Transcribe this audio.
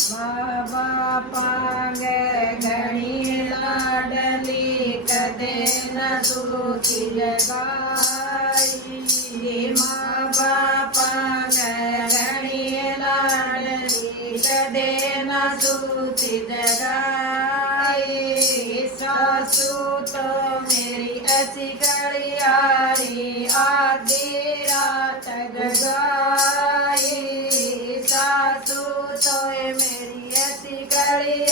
माँ बापा गे घणी लाडली कदे न सूखी जगाई। माँ बापा गे घणी लाडली कदे न सूखी जगाई। सासू तो मेरी ऐसी कड़ियारी आधी रात जगाई। सासू तो मेरी ऐसी कड़ियारी